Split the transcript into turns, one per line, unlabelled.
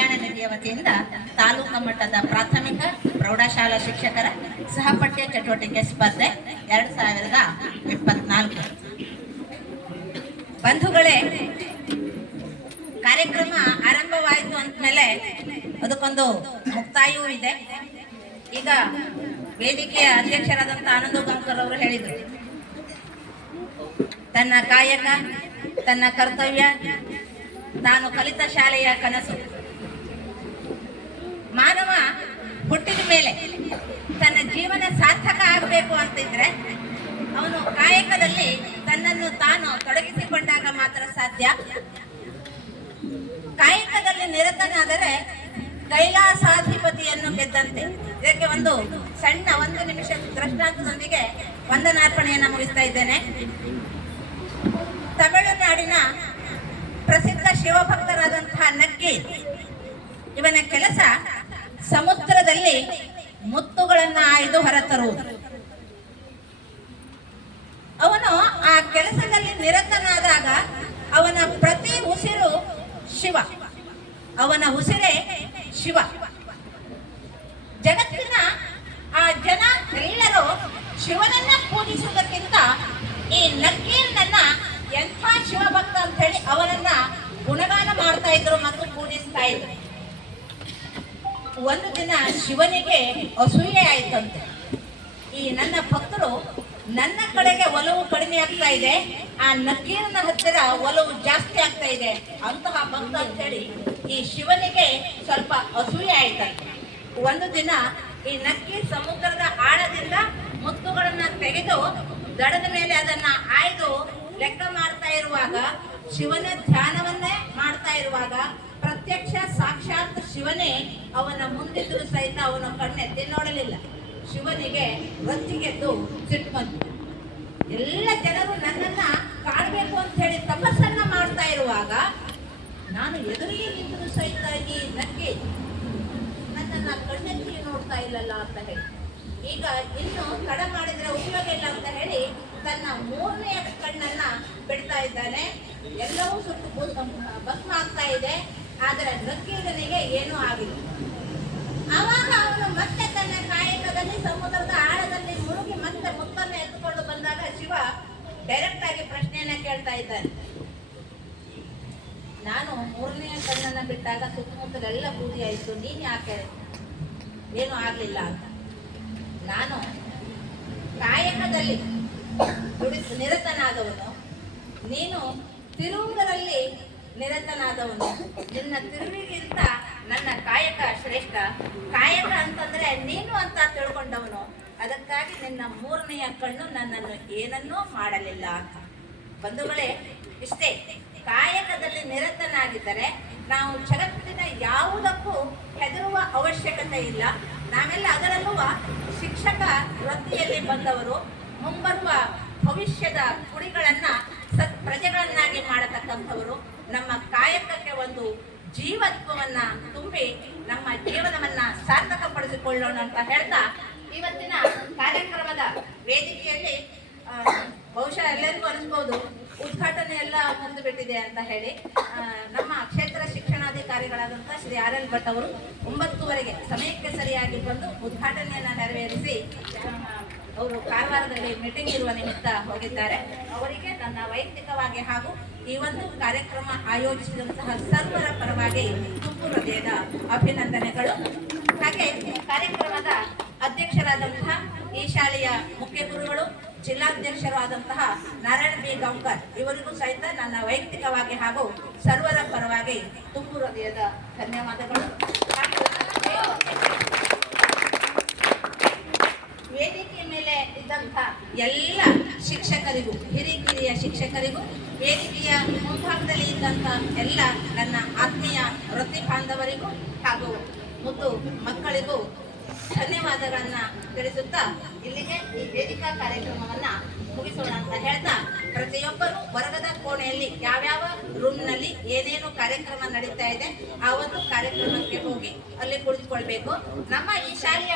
ಕಲ್ಯಾಣ ನಿಧಿಯ ವತಿಯಿಂದ ತಾಲೂಕು ಮಟ್ಟದ ಪ್ರಾಥಮಿಕ, ಪ್ರೌಢಶಾಲಾ ಶಿಕ್ಷಕರ ಸಹಪಠ್ಯ ಚಟುವಟಿಕೆ ಸ್ಪರ್ಧೆ ಎರಡು ಸಾವಿರದ ಇಪ್ಪತ್ನಾಲ್ಕು. ಬಂಧುಗಳೇ, ಕಾರ್ಯಕ್ರಮ ಆರಂಭವಾಯಿತು ಅಂದಮೇಲೆ ಅದಕ್ಕೊಂದು ಮುಕ್ತಾಯವೂ ಇದೆ. ಈಗ ವೇದಿಕೆಯ ಅಧ್ಯಕ್ಷರಾದಂಥ ಆನಂದ ಗಂಕರ್ ಅವರು ಹೇಳಿದರು. ತನ್ನ ಕಾಯಕ, ತನ್ನ ಕರ್ತವ್ಯ, ತಾನು ಕಲಿತ ಶಾಲೆಯ ಕನಸು. ಮಾನವ ಹುಟ್ಟಿದ ಮೇಲೆ ತನ್ನ ಜೀವನ ಸಾರ್ಥಕ ಆಗಬೇಕು ಅಂತಿದ್ರೆ ಅವನು ಕಾಯಕದಲ್ಲಿ ತನ್ನನ್ನು ತಾನು ತೊಡಗಿಸಿಕೊಂಡಾಗ ಮಾತ್ರ ಸಾಧ್ಯ. ಕಾಯಕದಲ್ಲಿ ನಿರತನಾದರೆ ಕೈಲಾಸಾಧಿಪತಿಯನ್ನು ಗೆದ್ದಂತೆ. ಇದಕ್ಕೆ ಒಂದು ಸಣ್ಣ ಒಂದು ನಿಮಿಷ ದೃಷ್ಟಾಂತದೊಂದಿಗೆ ವಂದನಾರ್ಪಣೆಯನ್ನು ಮುಗಿಸ್ತಾ ಇದ್ದೇನೆ. ತಮಿಳುನಾಡಿನ ಪ್ರಸಿದ್ಧ ಶಿವಭಕ್ತರಾದಂತಹ ನಕ್ಕಿ ಇವನ ಕೆಲಸ ಸಮುದ್ರದಲ್ಲಿ ಮುತ್ತುಗಳನ್ನ ಆಯ್ದು ಹೊರತರುವುದು ಅವನು ಆ ಕೆಲಸದಲ್ಲಿ ನಿರತನಾದಾಗ ಅವನ ಪ್ರತಿ ಉಸಿರು ಶಿವ. ಅವನ ಉಸಿರೇ ಶಿವ. ಜಗತ್ತಿನ ಆ ಜನ ಎಲ್ಲರೂ ಶಿವನನ್ನ ಪೂಜಿಸುವುದಕ್ಕಿಂತ ಈ ನಕ್ಕೀರನನ್ನ ಎಂಥ ಶಿವಭಕ್ತ ಅಂತ ಹೇಳಿ ಅವನನ್ನ ಗುಣಗಾನ ಮಾಡ್ತಾ ಇದ್ರು ಒಂದು ದಿನ ಶಿವನಿಗೆ ಅಸೂಯೆ ಆಯ್ತಂತೆ. ಈ ನನ್ನ ಭಕ್ತರು ನನ್ನ ಕಡೆಗೆ ಒಲವು ಕಡಿಮೆ ಆಗ್ತಾ ಇದೆ, ಆ ನಕ್ಕೀರನ ಹತ್ತಿರ ಒಲವು ಜಾಸ್ತಿ ಆಗ್ತಾ ಇದೆ ಅಂತಹ ಭಕ್ತ ಅಂತ ಹೇಳಿ ಈ ಶಿವನಿಗೆ ಸ್ವಲ್ಪ ಅಸೂಯೆ ಆಯ್ತಂತೆ. ಒಂದು ದಿನ ಈ ನಕ್ಕಿ ಸಮುದ್ರದ ಆಳದಿಂದ ಮುತ್ತುಗಳನ್ನ ತೆಗೆದು ದಡದ ಮೇಲೆ ಅದನ್ನ ಆಯ್ದು ಲೆಕ್ಕ ಮಾಡ್ತಾ ಇರುವಾಗ, ಶಿವನ ಧ್ಯಾನವನ್ನೇ ಮಾಡ್ತಾ ಇರುವಾಗ ಪ್ರತ್ಯಕ್ಷ ಸಾಕ್ಷಾತ್ ಶಿವನೇ ಅವನ ಮುಂದಿದ್ದರೂ ಸಹಿತ ಅವನ ಕಣ್ಣೆತ್ತಿ ನೋಡಲಿಲ್ಲ. ಶಿವನಿಗೆ ರೊಚ್ಚಿಗೆದ್ದು ಸಿಟ್ಟು ಬಂತು. ಎಲ್ಲ ಜನರು ನನ್ನನ್ನ ಕಾಡಬೇಕು ಅಂತ ಹೇಳಿ ತಪಸ್ಸನ್ನ ಮಾಡ್ತಾ ಇರುವಾಗ ನಾನು ಎದುರಿಗೆ ನಿಂತರೂ ಸಹಿತ ಈ ನಕ್ಕೆ ನನ್ನನ್ನ ಕಣ್ಣೆತ್ತಿ ನೋಡ್ತಾ ಇಲ್ಲಲ್ಲ ಅಂತ ಹೇಳಿ. ಈಗ ಇನ್ನು ತಡ ಮಾಡಿದ್ರೆ ಉಪಯೋಗ ಅಂತ ಹೇಳಿ ತನ್ನ ಮೂರನೆಯ ಕಣ್ಣನ್ನ ಬಿಡ್ತಾ ಇದ್ದಾನೆ. ಎಲ್ಲವೂ ಸುಟ್ಟು ಭಸ್ಮ ಆಗ್ತಾ ಇದೆ. ಆದರೆ ನಕ್ಕೀರನಿಗೆ ಏನೂ ಆಗಿಲ್ಲ. ಆವಾಗ ಅವನು ಮತ್ತೆ ತನ್ನ ಕಾಯಕದಲ್ಲಿ ಸಮುದ್ರದ ಆಳದಲ್ಲಿ ಮುಳುಗಿ ಮತ್ತೆ ಮುತ್ತನ್ನು ಎತ್ತುಕೊಂಡು ಬಂದಾಗ ಶಿವ ಡೈರೆಕ್ಟ್ ಆಗಿ ಪ್ರಶ್ನೆಯನ್ನ ಕೇಳ್ತಾ ಇದ್ದಾನೆ. ನಾನು ಮೂರನೆಯ ಕಣ್ಣನ್ನ ಬಿಟ್ಟಾಗ ಸುತ್ತಮುತ್ತಲೆಲ್ಲ ಬೂದಿ ಆಯಿತು ನೀನು ಯಾಕೆ ಏನು ಆಗಲಿಲ್ಲ ಅಂತ? ನಾನು ಕಾಯಕದಲ್ಲಿ ದುಡಿ ನಿರತನಾದವನು. ನೀನು ತಿರುವುದರಲ್ಲಿ ನಿರತನಾದವನು. ನಿನ್ನ ತಿರುವಿಗಿಂತ ನನ್ನ ಕಾಯಕ ಶ್ರೇಷ್ಠ. ಕಾಯಕ ಅಂತಂದ್ರೆ ನೀನು ಅಂತ ತಿಳ್ಕೊಂಡವನು. ಅದಕ್ಕಾಗಿ ನಿನ್ನ ಮೂರನೆಯ ಕಣ್ಣು ನನ್ನನ್ನು ಏನನ್ನೂ ಮಾಡಲಿಲ್ಲ ಅಂತ. ಬಂಧುಗಳೇ, ಇಷ್ಟೇ. ಕಾಯಕದಲ್ಲಿ ನಿರತನಾಗಿದ್ದರೆ ನಾವು ಜಗತ್ತಿನ ಯಾವುದಕ್ಕೂ ಹೆದರುವ ಅವಶ್ಯಕತೆ ಇಲ್ಲ. ನಾವೆಲ್ಲ ಅದರಲ್ಲೂ ಶಿಕ್ಷಕ ವೃತ್ತಿಯಲ್ಲಿ ಬಂದವರು. ಮುಂಬರುವ ಭವಿಷ್ಯದ ಕುಡಿಗಳನ್ನ ಸತ್ ಪ್ರಜೆಗಳನ್ನಾಗಿ ಮಾಡತಕ್ಕಂಥವರು. ನಮ್ಮ ಕಾಯಕಕ್ಕೆ ಒಂದು ಜೀವತ್ವವನ್ನ ತುಂಬಿ ನಮ್ಮ ಜೀವನವನ್ನ ಸಾರ್ಥಕಪಡಿಸಿಕೊಳ್ಳೋಣ ಅಂತ ಹೇಳ್ತಾ ಇವತ್ತಿನ ಕಾರ್ಯಕ್ರಮದ ವೇದಿಕೆಯಲ್ಲಿ ಬಹುಶಃ ಎಲ್ಲರಿಗೂ ಅನಿಸ್ಬೋದು, ಉದ್ಘಾಟನೆ ಎಲ್ಲ ಮುಂದೆ ಬಿಟ್ಟಿದೆ ಅಂತ ಹೇಳಿ ನಮ್ಮ ಕ್ಷೇತ್ರ ಶಿಕ್ಷಣಾಧಿಕಾರಿಗಳಾದಂಥ ಶ್ರೀ ಆರ್ ಎಲ್ ಭಟ್ ಅವರು ಒಂಬತ್ತುವರೆಗೆ ಸಮಯಕ್ಕೆ ಸರಿಯಾಗಿ ಬಂದು ಉದ್ಘಾಟನೆಯನ್ನು ನೆರವೇರಿಸಿ ಅವರು ಕಾರವಾರದಲ್ಲಿ ಮೀಟಿಂಗ್ ಇರುವ ನಿಮಿತ್ತ ಹೋಗಿದ್ದಾರೆ. ಅವರಿಗೆ ನನ್ನ ವೈಯಕ್ತಿಕವಾಗಿ ಹಾಗೂ ಈ ಒಂದು ಕಾರ್ಯಕ್ರಮ ಆಯೋಜಿಸಿದಂತಹ ಸರ್ವರ ಪರವಾಗಿ ತುಂಬು ಹೃದಯದ ಅಭಿನಂದನೆಗಳು. ಹಾಗೆ ಕಾರ್ಯಕ್ರಮದ ಅಧ್ಯಕ್ಷರಾದಂತಹ ಈ ಶಾಲೆಯ ಮುಖ್ಯ ಗುರುಗಳು, ಜಿಲ್ಲಾಧ್ಯಕ್ಷರು ಆದಂತಹ ನಾರಾಯಣ ಬಿ. ಗೌಂಕರ್ ಇವರಿಗೂ ಸಹಿತ ನನ್ನ ವೈಯಕ್ತಿಕವಾಗಿ ಹಾಗೂ ಸರ್ವರ ಪರವಾಗಿ ತುಂಬು ಹೃದಯದ ಧನ್ಯವಾದಗಳು. ಮೇಲೆ ಇದ್ದಂಥ ಎಲ್ಲ ಶಿಕ್ಷಕರಿಗೂ ಹಿರಿಕಿರಿಯ ಶಿಕ್ಷಕರಿಗೂ, ವೇದಿಕೆಯ ಮುಂಭಾಗದಲ್ಲಿ ಇದ್ದಂಥ ಎಲ್ಲ ನನ್ನ ಆತ್ಮೀಯ ವೃತ್ತಿ ಬಾಂಧವರಿಗೂ ಹಾಗೂ ಮತ್ತು ಮಕ್ಕಳಿಗೂ ಧನ್ಯವಾದಗಳನ್ನ ತಿಳಿಸುತ್ತಾ ಇಲ್ಲಿಗೆ ಈ ವೇದಿಕಾ ಕಾರ್ಯಕ್ರಮವನ್ನ ಮುಗಿಸೋಣ ಅಂತ ಹೇಳ್ತಾ ಪ್ರತಿಯೊಬ್ಬರು ವರ್ಗದ ಕೋಣೆಯಲ್ಲಿ ಯಾವ್ಯಾವ ರೂಮ್ನಲ್ಲಿ ಏನೇನು ಕಾರ್ಯಕ್ರಮ ನಡೀತಾ ಇದೆ ಆ ಒಂದು ಕಾರ್ಯಕ್ರಮಕ್ಕೆ ಹೋಗಿ ಅಲ್ಲಿ ಕುಳಿತುಕೊಳ್ಬೇಕು. ನಮ್ಮ ಈ ಶಾಲೆಯ